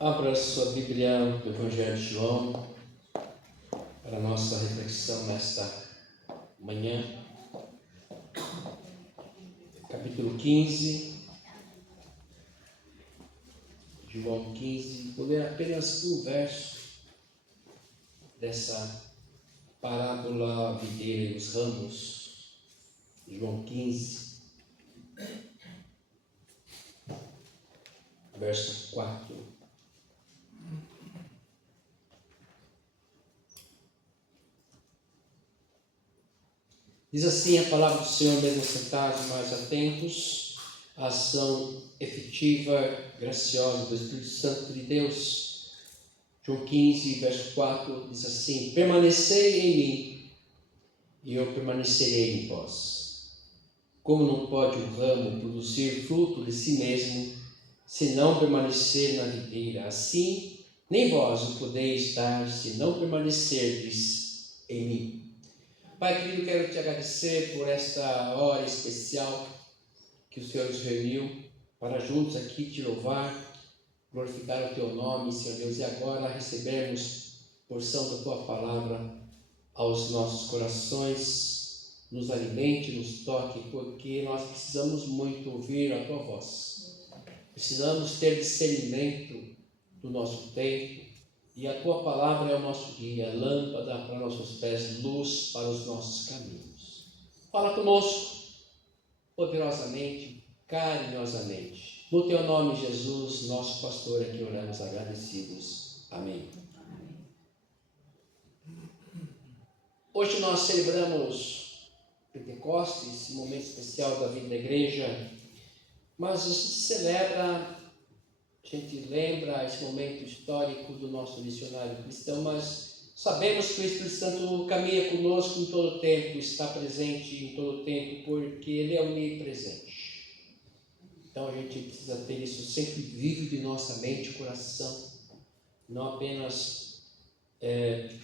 Abra sua Bíblia do Evangelho de João para a nossa reflexão nesta manhã. Capítulo 15, João 15. Vou ler apenas um verso dessa parábola videira e os ramos. João 15, verso 4. Diz assim a palavra do Senhor, mesmo sentados mais atentos à ação efetiva, graciosa do Espírito Santo de Deus. João 15, verso 4 diz assim: permanecei em mim e eu permanecerei em vós. Como não pode um ramo produzir fruto de si mesmo, se não permanecer na videira, assim nem vós o podeis dar, se não permanecerdes em mim. Pai querido, quero te agradecer por esta hora especial que o Senhor nos reuniu para juntos aqui te louvar, glorificar o teu nome, Senhor Deus, e agora recebermos porção da tua palavra aos nossos corações, nos alimente, nos toque, porque nós precisamos muito ouvir a tua voz. Precisamos ter discernimento do nosso tempo. E a tua palavra é o nosso guia, lâmpada para nossos pés, luz para os nossos caminhos. Fala conosco, poderosamente, carinhosamente. No teu nome, Jesus, nosso pastor, aqui oramos agradecidos. Amém. Hoje nós celebramos Pentecostes, esse momento especial da vida da igreja, mas a gente celebra, a gente lembra esse momento histórico do nosso missionário cristão, mas sabemos que o Espírito Santo caminha conosco em todo o tempo, está presente em todo o tempo, porque Ele é onipresente. Então a gente precisa ter isso sempre vivo de nossa mente e coração, não apenas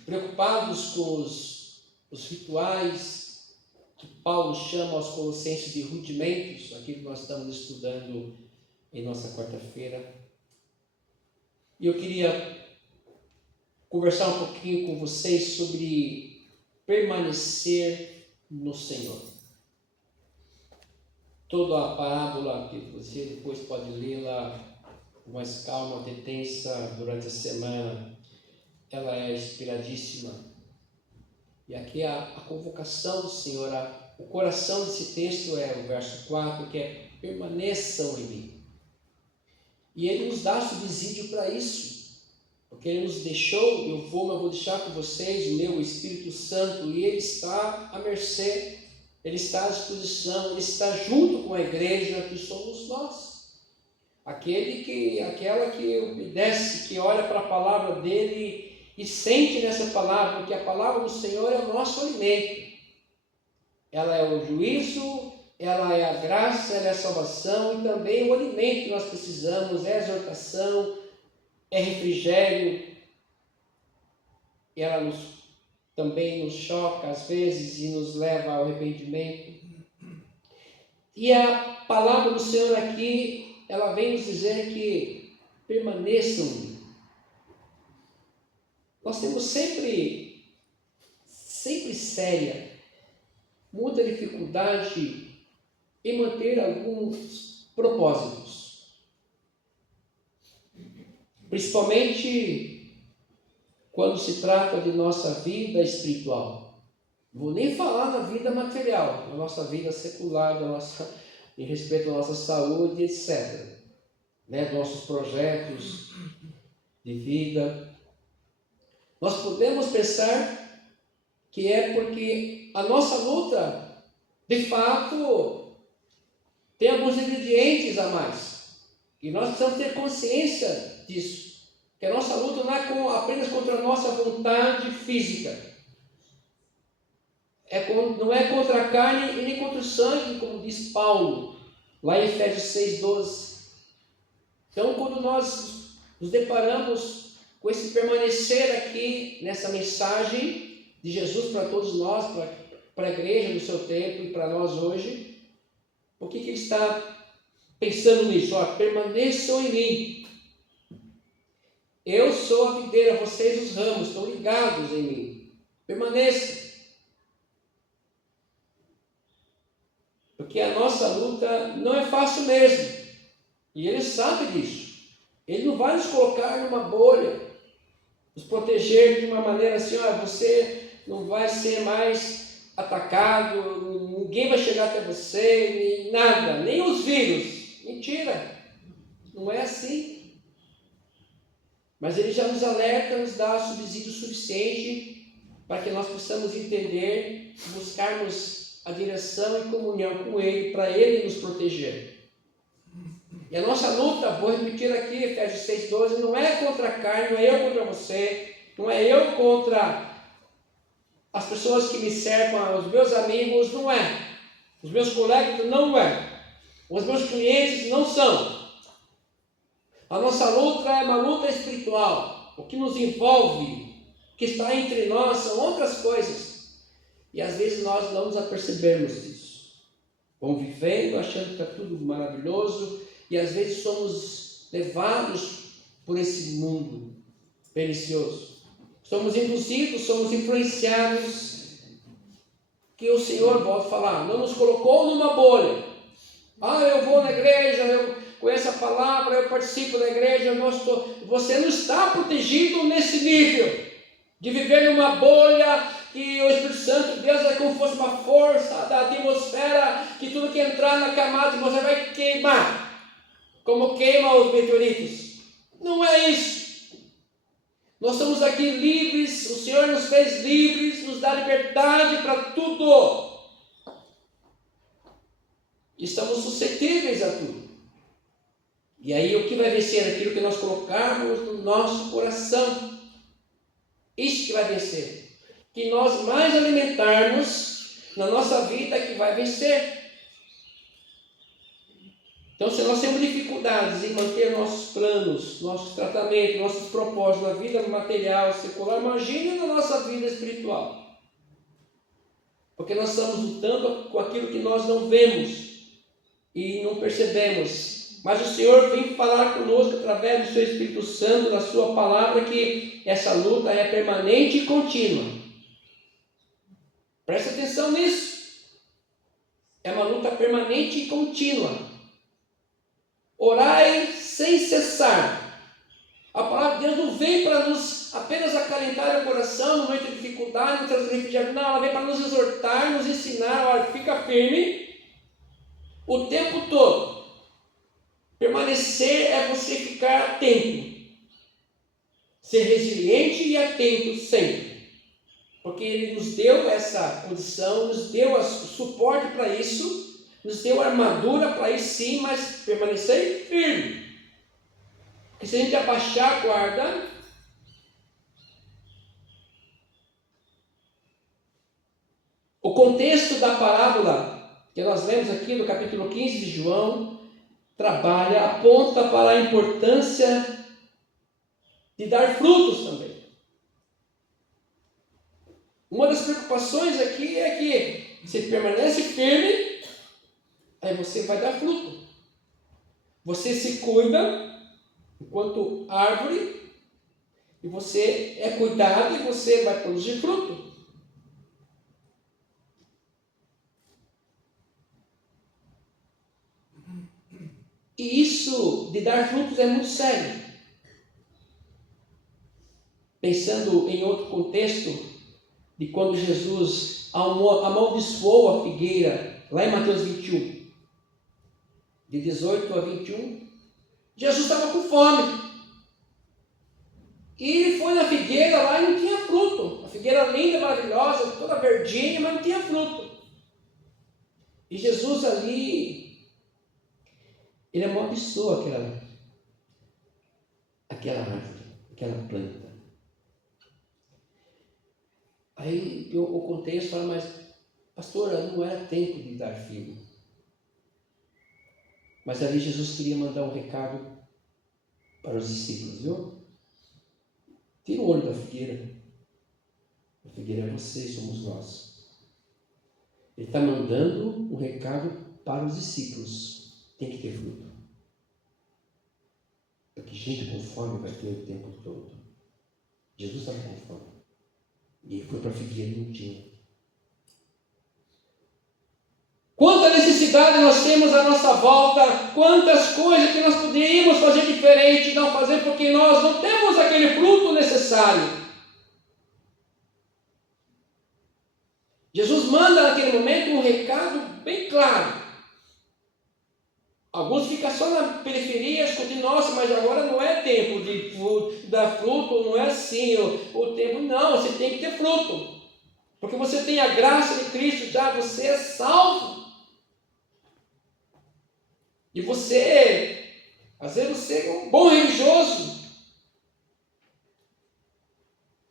preocupados com os rituais que Paulo chama aos Colossenses de rudimentos, aquilo que nós estamos estudando em nossa quarta-feira. E eu queria conversar um pouquinho com vocês sobre permanecer no Senhor. Toda a parábola que você depois pode lê-la com mais calma, detensa durante a semana, ela é inspiradíssima. E aqui a convocação do Senhor, o coração desse texto é o verso 4, que é: permaneçam em mim. E Ele nos dá subsídio para isso, porque Ele nos deixou, eu vou deixar com vocês o meu Espírito Santo, e Ele está à mercê, Ele está à disposição, Ele está junto com a igreja, que somos nós. Aquela que obedece, que olha para a palavra dEle e sente nessa palavra, porque a palavra do Senhor é o nosso alimento. Ela é o juízo, ela é a graça, ela é a salvação, e também o alimento que nós precisamos, é a exortação, é refrigério. Ela também nos choca às vezes e nos leva ao arrependimento. E a palavra do Senhor aqui, ela vem nos dizer que permaneçam. Nós temos sempre séria, muita dificuldade em manter alguns propósitos, principalmente quando se trata de nossa vida espiritual. Não vou nem falar na vida material, na nossa vida secular, em respeito à nossa saúde, etc. Nossos projetos de vida. Nós podemos pensar que é porque a nossa luta, de fato, tem alguns ingredientes a mais. E nós precisamos ter consciência disso. Que a nossa luta não é apenas contra a nossa vontade física. Não é contra a carne e nem contra o sangue, como diz Paulo, lá em Efésios 6:12. Então, quando nós nos deparamos com esse permanecer aqui, nessa mensagem de Jesus para todos nós, para a igreja do seu tempo e para nós hoje, o que ele está pensando nisso? Permaneçam em mim. Eu sou a videira, vocês os ramos, estão ligados em mim. Permaneça. Porque a nossa luta não é fácil mesmo. E Ele sabe disso. Ele não vai nos colocar numa bolha, nos proteger de uma maneira assim, você não vai ser mais atacado, ninguém vai chegar até você, nem nada, nem os vírus. Mentira. Não é assim. Mas Ele já nos alerta, nos dá subsídio suficiente para que nós possamos entender, buscarmos a direção e comunhão com Ele, para Ele nos proteger. E a nossa luta, vou repetir aqui, Efésios 6,12, não é contra a carne, não é eu contra você, não é eu contra as pessoas que me cercam, os meus amigos, não é. Os meus colegas, não é. Os meus clientes, não são. A nossa luta é uma luta espiritual. O que nos envolve, o que está entre nós, são outras coisas. E às vezes nós não nos apercebemos disso. Vamos vivendo, achando que está tudo maravilhoso, e às vezes somos levados por esse mundo pernicioso. Somos induzidos, somos influenciados, que o Senhor, volta a falar, não nos colocou numa bolha. Eu vou na igreja, eu conheço a palavra, eu participo da igreja, você não está protegido nesse nível, de viver numa bolha, que o Espírito Santo, Deus é como se fosse uma força da atmosfera, que tudo que entrar na camada você vai queimar, como queima os meteoritos. Não é isso. Nós estamos aqui livres, o Senhor nos fez livres, nos dá liberdade para tudo. Estamos suscetíveis a tudo. E aí o que vai vencer? Aquilo que nós colocarmos no nosso coração. Isso que vai vencer. Que nós mais alimentarmos na nossa vida que vai vencer. Então, se nós temos dificuldades em manter nossos planos, nossos tratamentos, nossos propósitos na vida material, secular, imagine na nossa vida espiritual. Porque nós estamos lutando com aquilo que nós não vemos e não percebemos. Mas o Senhor vem falar conosco através do seu Espírito Santo, da sua palavra, que essa luta é permanente e contínua. Presta atenção nisso. É uma luta permanente e contínua. Orai sem cessar. A palavra de Deus não vem para nos apenas acalentar o coração no momento de dificuldade, no trazer refrigério. Não, ela vem para nos exortar, nos ensinar. Olha, fica firme o tempo todo. Permanecer é você ficar atento, ser resiliente e atento sempre, porque Ele nos deu essa condição, nos deu o suporte para isso, nos deu armadura para isso sim, mas permanecer firme. Porque se a gente abaixar a guarda, o contexto da parábola que nós lemos aqui no capítulo 15 de João, aponta para a importância de dar frutos também. Uma das preocupações aqui é que você permanece firme, aí você vai dar fruto. Você se cuida enquanto árvore, e você é cuidado e você vai produzir fruto. E isso de dar frutos é muito sério. Pensando em outro contexto, de quando Jesus amaldiçoou a figueira, lá em Mateus 21, de 18 a 21, Jesus estava com fome. E ele foi na figueira lá e não tinha fruto. A figueira linda, maravilhosa, toda verdinha, mas não tinha fruto. E Jesus ali, ele amaldiçoou aquela árvore, aquela planta. Aí o contexto fala, mas pastora, não era tempo de dar filho. Mas ali Jesus queria mandar um recado para os discípulos, viu? Tira o olho da figueira. A figueira é você, somos nós. Ele está mandando um recado para os discípulos. Tem que ter fruto. Porque gente com fome vai ter o tempo todo. Jesus estava com fome. E ele foi para a figueira e não tinha. Quanta necessidade nós temos à nossa volta, quantas coisas que nós poderíamos fazer diferente e não fazer porque nós não temos aquele fruto necessário. Jesus manda naquele momento um recado bem claro. Alguns ficam só na periferia, escutando, nossa, mas agora não é tempo de dar fruto, não é assim, o tempo, não, você tem que ter fruto. Porque você tem a graça de Cristo já, você é salvo. E você, às vezes você é um bom religioso.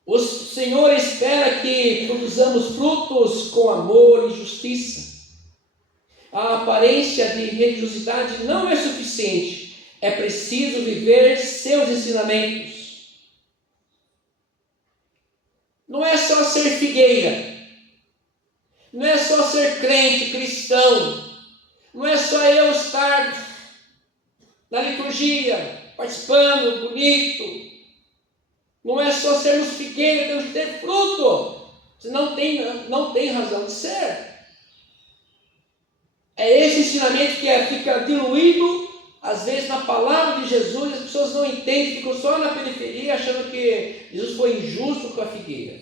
O Senhor espera que produzamos frutos com amor e justiça. A aparência de religiosidade não é suficiente. É preciso viver seus ensinamentos. Não é só ser figueira. Não é só ser crente, cristão. Não é só eu estar na liturgia, participando, bonito. Não é só sermos figueira, temos que ter fruto. Senão não tem razão de ser. É esse ensinamento que fica diluído, às vezes, na palavra de Jesus, as pessoas não entendem, ficam só na periferia, achando que Jesus foi injusto com a figueira.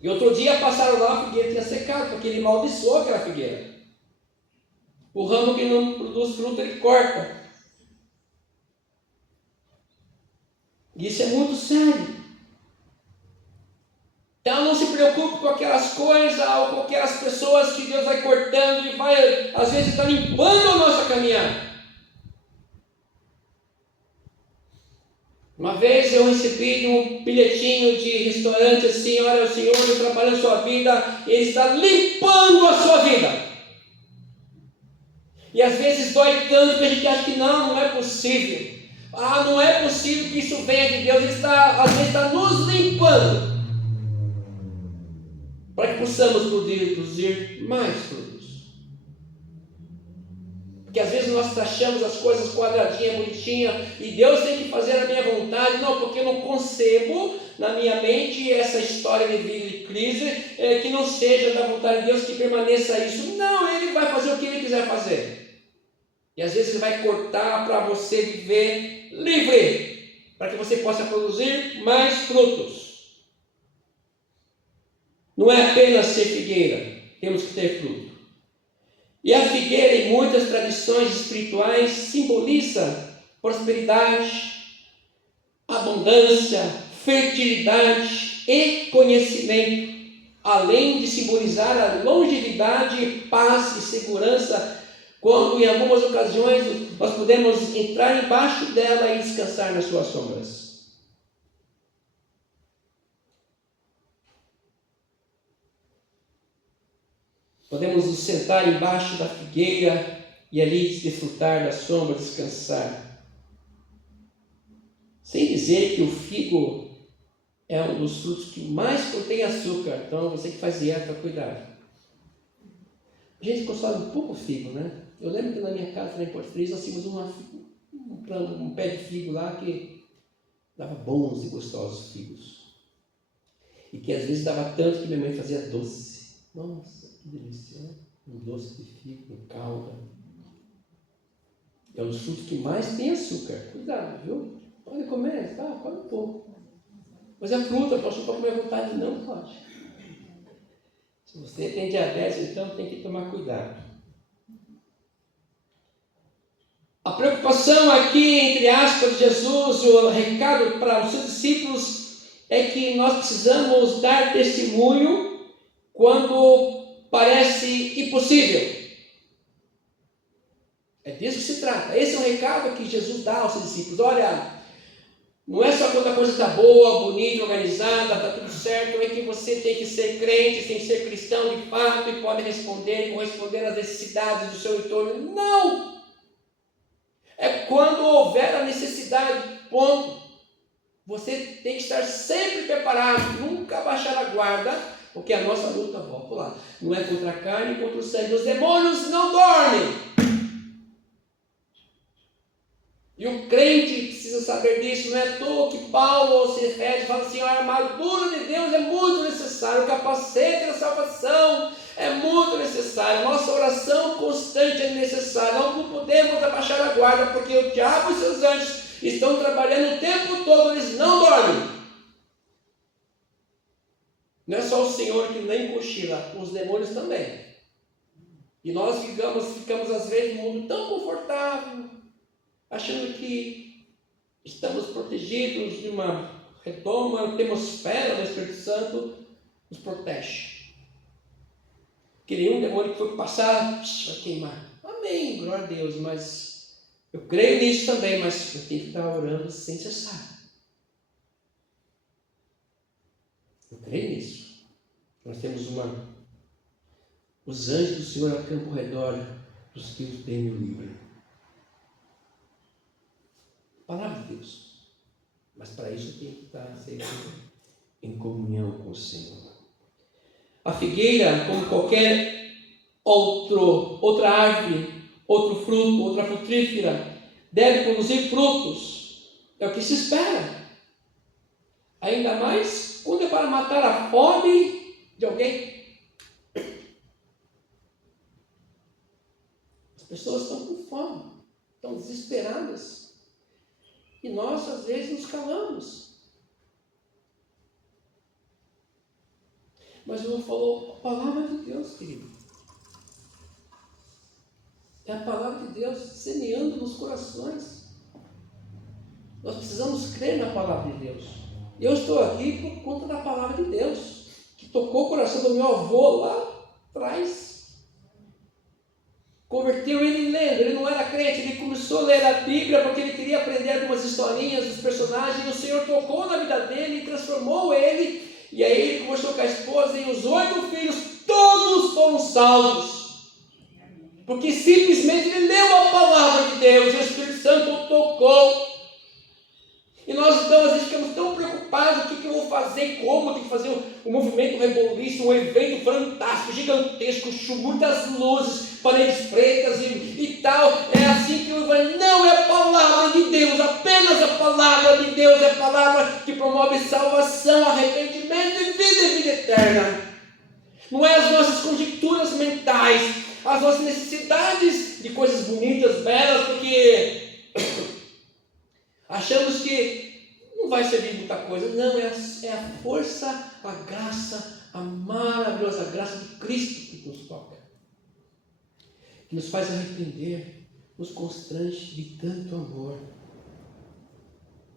E outro dia passaram lá, a figueira tinha secado, porque ele amaldiçoou aquela figueira. O ramo que não produz fruto, ele corta. E isso é muito sério. Então não se preocupe com aquelas coisas ou com aquelas pessoas que Deus vai cortando e vai, às vezes, está limpando a nossa caminhada. Uma vez eu recebi um bilhetinho de restaurante assim, olha, o Senhor trabalha a sua vida, Ele está limpando a sua vida. E às vezes dói tanto que a gente acha que não é possível. Não é possível que isso venha de Deus. Ele às vezes está nos limpando. Para que possamos produzir mais frutos. Porque às vezes nós achamos as coisas quadradinhas, bonitinhas, e Deus tem que fazer a minha vontade. Não, porque eu não concebo na minha mente essa história de vida de crise, que não seja da vontade de Deus, que permaneça isso. Não, Ele vai fazer o que Ele quiser fazer. E às vezes Ele vai cortar para você viver livre, para que você possa produzir mais frutos. Não é apenas ser figueira, temos que ter fruto. E a figueira, em muitas tradições espirituais, simboliza prosperidade, abundância, fertilidade e conhecimento, além de simbolizar a longevidade, paz e segurança, quando em algumas ocasiões nós podemos entrar embaixo dela e descansar nas suas sombras. Podemos nos sentar embaixo da figueira e ali desfrutar da sombra, descansar. Sem dizer que o figo é um dos frutos que mais contém açúcar. Então, você que faz dieta, cuidado. A gente consome um pouco figo, né? Eu lembro que na minha casa, lá em Porto Feliz, nós tínhamos um pé de figo lá que dava bons e gostosos figos. E que às vezes dava tanto que minha mãe fazia doce. Nossa, que delícia, né? Um doce de figo, com calda. É um dos frutos que mais tem açúcar. Cuidado, viu? Pode comer, tá? Come um pouco. Mas é fruta, posso comer à vontade? Não pode. Se você tem diabetes, então tem que tomar cuidado. A preocupação aqui, entre aspas, de Jesus, o recado para os seus discípulos, é que nós precisamos dar testemunho quando parece impossível. É disso que se trata. Esse é o recado que Jesus dá aos seus discípulos. Olha, não é só quando a coisa está boa, bonita, organizada, está tudo certo, é que você tem que ser crente, tem que ser cristão de fato e pode corresponder às necessidades do seu entorno. Não! É quando houver a necessidade, ponto. Você tem que estar sempre preparado, nunca baixar a guarda, porque a nossa luta, volto lá, não é contra a carne, contra o sangue. Os demônios não dormem. E o crente precisa saber disso. Não é à toa que Paulo aos Efésios fala assim: a armadura de Deus é muito necessária, o capacete da salvação é muito necessário, nossa oração constante é necessária. Não podemos abaixar a guarda, porque o diabo e seus anjos estão trabalhando o tempo todo, eles não dormem. Não é só o Senhor que nem cochila, os demônios também. E nós ficamos às vezes num mundo tão confortável, achando que estamos protegidos de uma redoma, uma atmosfera do Espírito Santo nos protege. Que nenhum demônio que for passar vai queimar. Amém, glória a Deus, mas eu creio nisso também, mas eu tenho que estar orando sem cessar. Eu creio nisso. Nós temos os anjos do Senhor acampam ao redor dos que o temem o livre. Palavra de Deus. Mas para isso tem que estar sempre em comunhão com o Senhor. A figueira, como qualquer outra árvore, outro fruto, outra frutífera, deve produzir frutos. É o que se espera. Ainda mais quando é para matar a fome de alguém. As pessoas estão com fome, estão desesperadas. E nós, às vezes, nos calamos. Mas o Senhor falou a palavra de Deus, querido. É a palavra de Deus semeando nos corações. Nós precisamos crer na palavra de Deus. Eu estou aqui por conta da palavra de Deus, que tocou o coração do meu avô lá atrás. Converteu ele lendo, ele não era crente, ele começou a ler a Bíblia porque ele queria aprender algumas historinhas dos personagens, e o Senhor tocou na vida dele e transformou ele, e aí ele conversou com a esposa, e os 8 filhos, todos foram salvos, porque simplesmente ele leu a palavra de Deus, e o Espírito Santo tocou. E nós então às vezes ficamos tão preocupados: o que eu vou fazer, como eu tenho que fazer um movimento rebolista, um evento fantástico, gigantesco, muitas luzes, paredes pretas e tal. É assim que o Evangelho não é a palavra de Deus, apenas a palavra de Deus é a palavra que promove salvação, arrependimento e vida eterna. Não é as nossas conjecturas mentais, as nossas necessidades de coisas bonitas, belas, porque achamos que não vai servir muita coisa. Não, é a força, a graça, a maravilhosa graça de Cristo que nos toca, que nos faz arrepender, nos constrange de tanto amor,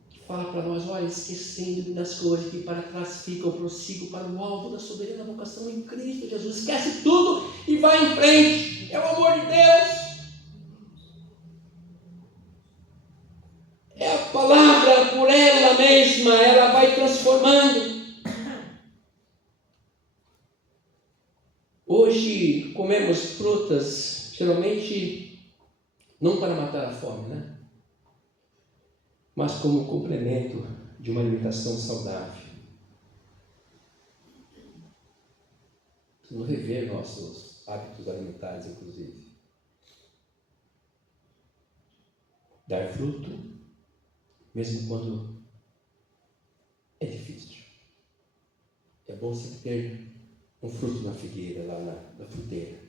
que fala para nós: olha, esquecendo das coisas que para trás ficam, prossigo para o alvo da soberana vocação em Cristo Jesus. Esquece tudo e vai em frente. É o amor de Deus. É a palavra por ela mesma, ela vai transformando. Hoje comemos frutas, geralmente não para matar a fome, né? Mas como complemento de uma alimentação saudável. Precisamos rever nossos hábitos alimentares, inclusive. Dar fruto, mesmo quando é difícil. É bom sempre ter um fruto na figueira, lá na fruteira.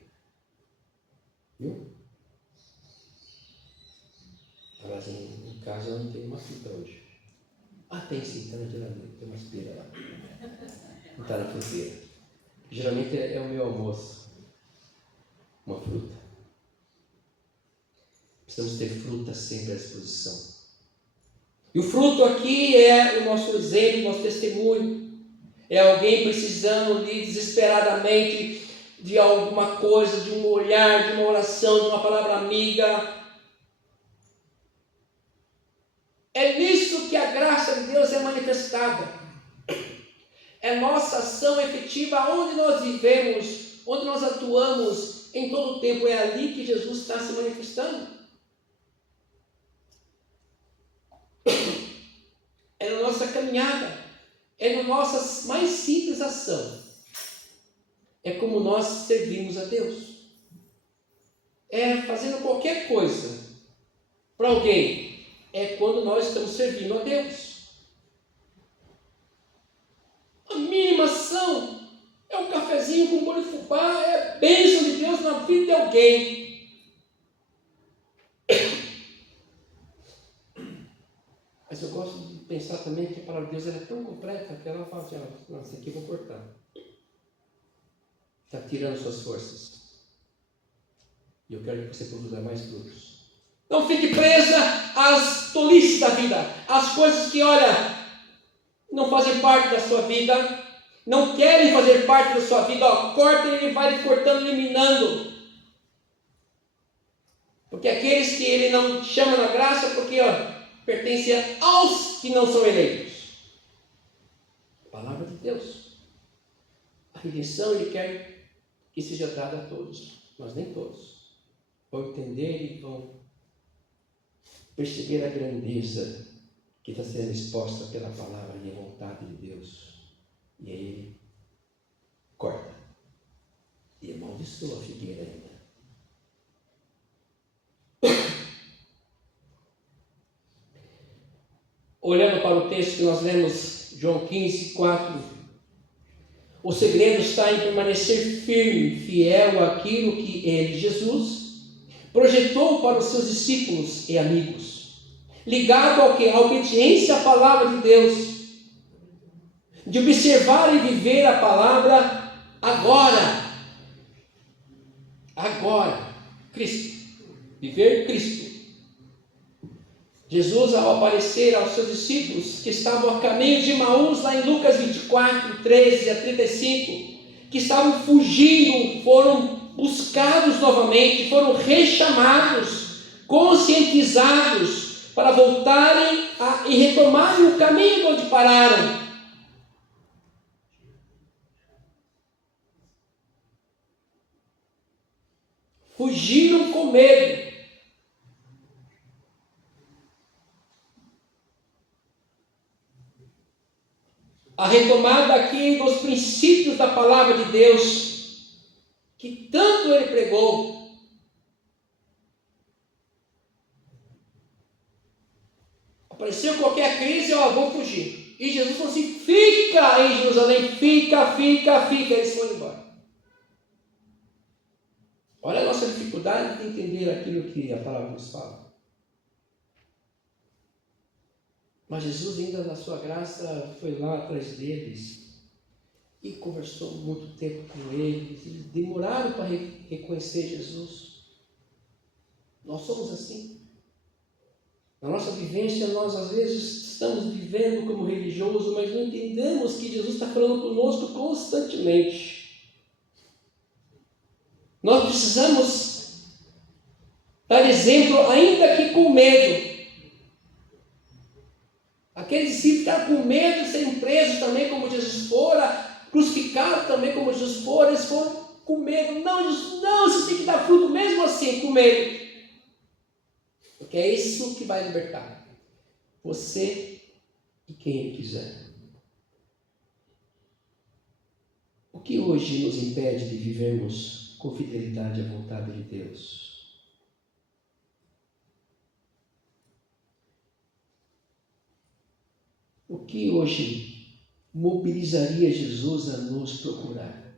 Viu? Fala assim: em casa eu não tenho uma fruta hoje. Ah, tem sim, está na geladeira, tem uma espera lá. Não está na fruteira. Geralmente é o meu almoço. Uma fruta. Precisamos ter fruta sempre à disposição. E o fruto aqui é o nosso exemplo, o nosso testemunho. É alguém precisando ali desesperadamente de alguma coisa, de um olhar, de uma oração, de uma palavra amiga. É nisso que a graça de Deus é manifestada. É nossa ação efetiva onde nós vivemos, onde nós atuamos em todo o tempo. É ali que Jesus está se manifestando. É na nossa caminhada, é na nossa mais simples ação. É como nós servimos a Deus. É fazendo qualquer coisa para alguém. é quando nós estamos servindo a Deus. A mínima ação é um cafezinho com molho de fubá, é a bênção de Deus na vida de alguém. Mas eu gosto de pensar também que a palavra de Deus ela é tão completa que ela fala assim, não, isso aqui eu vou cortar. Está tirando suas forças. E eu quero que você produza mais frutos. Não fique presa às tolices da vida, às coisas que, olha, não fazem parte da sua vida, não querem fazer parte da sua vida. Corta, ele vai cortando, eliminando. Porque aqueles que ele não chama na graça, porque pertence aos que não são eleitos. Palavra de Deus. A redenção ele quer que seja dada a todos, mas nem todos vão entender e vão perceber a grandeza que está sendo exposta pela palavra e a vontade de Deus. E aí ele corta e amaldiçoa a figueira ainda. Olhando para o texto que nós lemos, João 15, 4, o segredo está em permanecer firme, fiel àquilo que ele, Jesus, projetou para os seus discípulos e amigos, ligado ao que? A obediência à palavra de Deus, de observar e viver a palavra agora, Cristo, viver Cristo. Jesus, ao aparecer aos seus discípulos que estavam a caminho de Emaús, lá em Lucas 24, 13 a 35, que estavam fugindo, foram buscados novamente, foram rechamados, conscientizados, para voltarem e retomarem o caminho onde pararam. Fugiram com medo. A retomada aqui dos princípios da palavra de Deus, que tanto ele pregou. Apareceu qualquer crise, eu vou fugir. E Jesus falou assim, fica em Jerusalém, fica. Eles foram embora. Olha a nossa dificuldade de entender aquilo que a palavra nos fala. Mas Jesus, ainda na sua graça, foi lá atrás deles e conversou muito tempo com eles. Eles demoraram para reconhecer Jesus. Nós somos assim. Na nossa vivência, nós às vezes estamos vivendo como religiosos, mas não entendemos que Jesus está falando conosco constantemente. Nós precisamos dar exemplo, ainda que com medo. Aqueles discípulos ficaram com medo de serem presos também, como Jesus fora, crucificados também, como Jesus fora, eles foram com medo. Não, Jesus, não, você tem que dar fruto mesmo assim, com medo. Porque é isso que vai libertar você e quem Ele quiser. O que hoje nos impede de vivermos com fidelidade à vontade de Deus? O que hoje mobilizaria Jesus a nos procurar,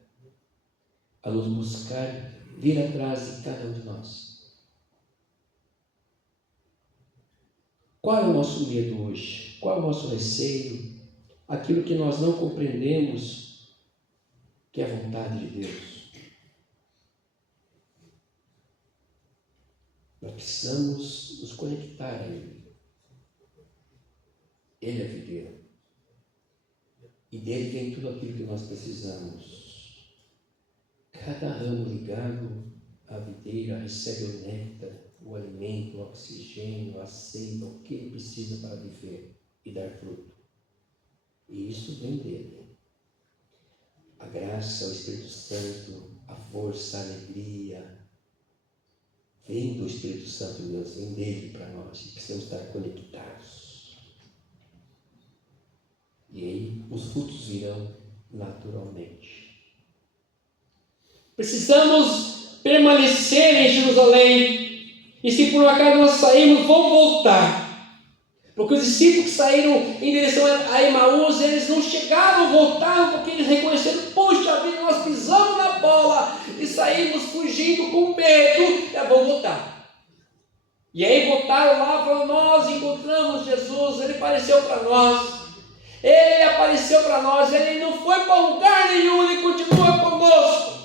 a nos buscar, vir atrás de cada um de nós? Qual é o nosso medo hoje? Qual é o nosso receio? Aquilo que nós não compreendemos que é a vontade de Deus. Nós precisamos nos conectar a Ele. Ele é a videira. E dele vem tudo aquilo que nós precisamos. Cada ramo ligado à videira recebe o néctar, o alimento, o oxigênio, a seiva, o que ele precisa para viver e dar fruto. E isso vem dele. A graça, o Espírito Santo, a força, a alegria, vem do Espírito Santo de Deus, vem dele para nós. E precisamos estar conectados. E aí os frutos virão naturalmente. Precisamos permanecer em Jerusalém. E se por um acaso nós sairmos, vamos voltar. Porque os discípulos que saíram em direção a Emaús, eles não chegaram, voltaram, porque eles reconheceram, puxa vida, nós pisamos na bola e saímos fugindo com medo, vamos voltar. E aí voltaram lá, falaram, nós encontramos Jesus, Ele apareceu para nós. Ele apareceu para nós, Ele não foi para lugar nenhum, Ele continua conosco.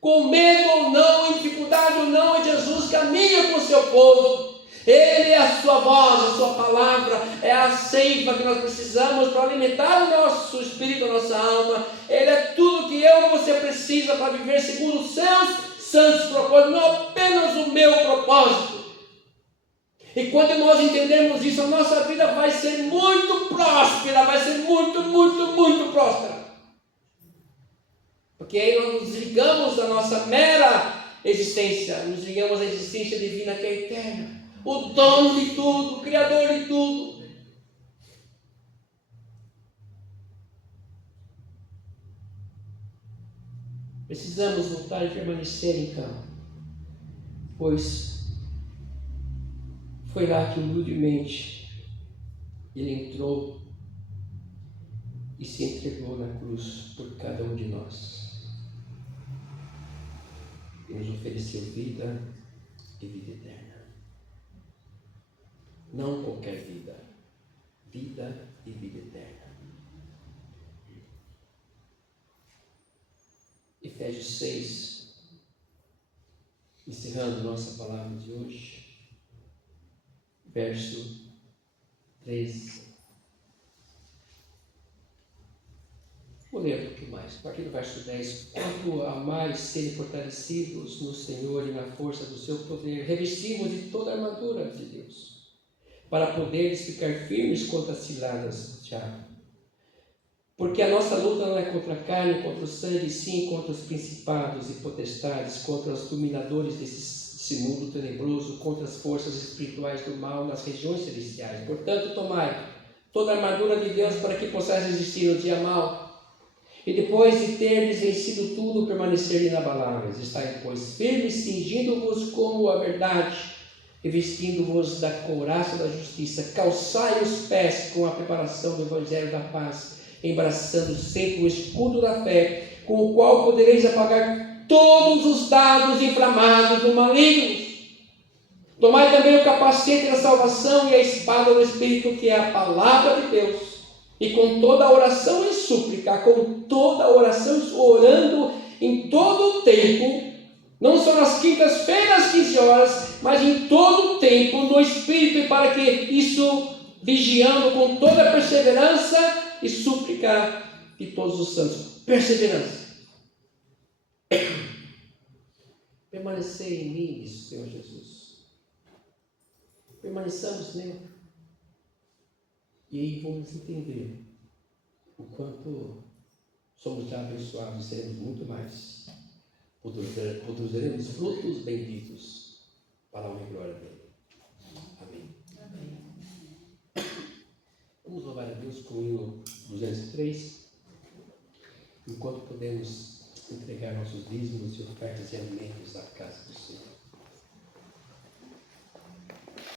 Com medo ou não, em dificuldade ou não, Jesus caminha com o seu povo. Ele é a sua voz, a sua palavra, é a seiva que nós precisamos para alimentar o nosso espírito, a nossa alma. Ele é tudo que eu e você precisa para viver segundo os seus santos propósitos, não apenas o meu propósito. E quando nós entendermos isso, a nossa vida vai ser muito próspera, vai ser muito próspera. Porque aí nós nos ligamos da nossa mera existência, nos ligamos à existência divina que é eterna. O dono de tudo, o Criador de tudo. Precisamos voltar e permanecer então, pois foi lá que humildemente Ele entrou e se entregou na cruz por cada um de nós. E nos ofereceu vida e vida eterna. Não qualquer vida, vida e vida eterna. Efésios 6, encerrando nossa palavra de hoje, verso 13. Vou ler um pouquinho mais. A partir do verso 10. Quanto a mais serem fortalecidos no Senhor e na força do seu poder, revestimos de toda a armadura de Deus, para poderes ficar firmes contra as ciladas do diabo. Porque a nossa luta não é contra a carne, contra o sangue, sim contra os principados e potestades, contra os dominadores desse mundo tenebroso, contra as forças espirituais do mal nas regiões celestiais. Portanto, tomai toda a armadura de Deus para que possais resistir no dia mau. E depois de terdes vencido tudo, permanecer inabaláveis. Estai, pois, firmes, cingindo-vos como a verdade, revestindo-vos da couraça da justiça, calçai os pés com a preparação do evangelho da paz, embraçando sempre o escudo da fé, com o qual podereis apagar todos os dardos inflamados do maligno. Tomai também o capacete da salvação e a espada do Espírito, que é a palavra de Deus. E com toda oração e súplica, com toda oração, orando em todo o tempo, não só nas quintas-feiras, 15 horas, mas em todo o tempo, no Espírito, e para que isso, vigiando com toda perseverança e súplica de todos os santos. Perseverança. Permanecer em mim, diz o Senhor Jesus. Permaneçamos nele. E aí vamos entender o quanto somos já abençoados e seremos muito mais. Produziremos frutos benditos para a honra e glória dele. Amém. Amém. Vamos louvar a Deus com o hino 203, enquanto podemos entregar nossos dízimos e ofertas e alimentos à casa do Senhor.